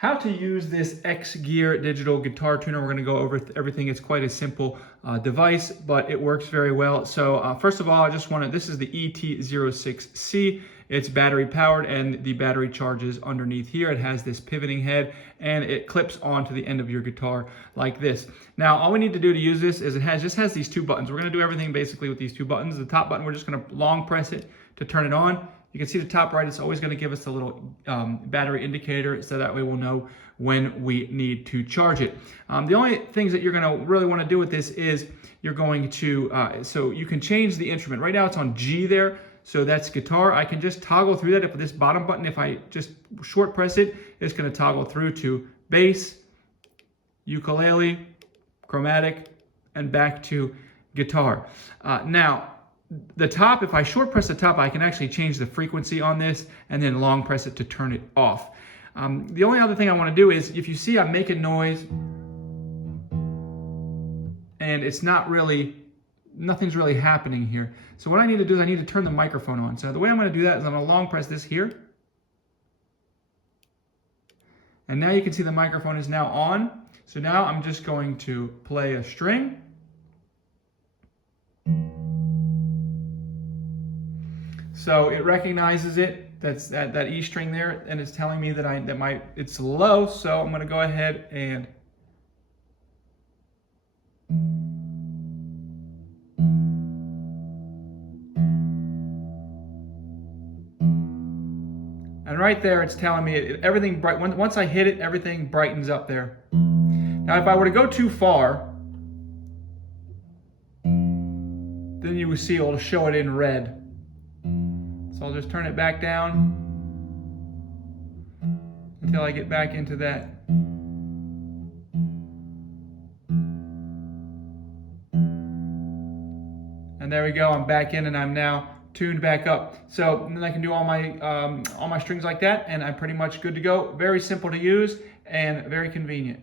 How to use this X Gear digital guitar tuner. We're going to go over everything. It's quite a simple device, but it works very well. So first of all, I just want to, this is the ET06C. It's battery powered and the battery charges underneath here. It has this pivoting head and it clips onto the end of your guitar like this. Now, all we need to do to use this is just has these two buttons. We're going to do everything basically with these two buttons. The top button, we're just going to long press it to turn it on. You can see the top right, it's always going to give us a little battery indicator, so that way we'll know when we need to charge it. The only things that you're going to really want to do with this is you're going to, so you can change the instrument. Right now it's on G there, so that's guitar. I can just toggle through that. If this bottom button, if I just short press it, it's going to toggle through to bass, ukulele, chromatic, and back to guitar. Now, the top, if I short press the top, I can actually change the frequency on this and then long press it to turn it off. The only other thing I want to do is, if you see I'm making noise and it's not really, nothing's really happening here. So what I need to do is I need to turn the microphone on. So the way I'm going to do that is I'm going to long press this here. And now you can see the microphone is now on. So now I'm just going to play a string. So it recognizes it, that's that E string there, and it's telling me that it's low, so I'm going to go ahead and right there it's telling me everything bright. Once I hit it, everything brightens up there. Now if I were to go too far, then you will see it'll show it in red. So I'll just turn it back down until I get back into that. And there we go, I'm back in and I'm now tuned back up. So then I can do all my strings like that, and I'm pretty much good to go. Very simple to use and very convenient.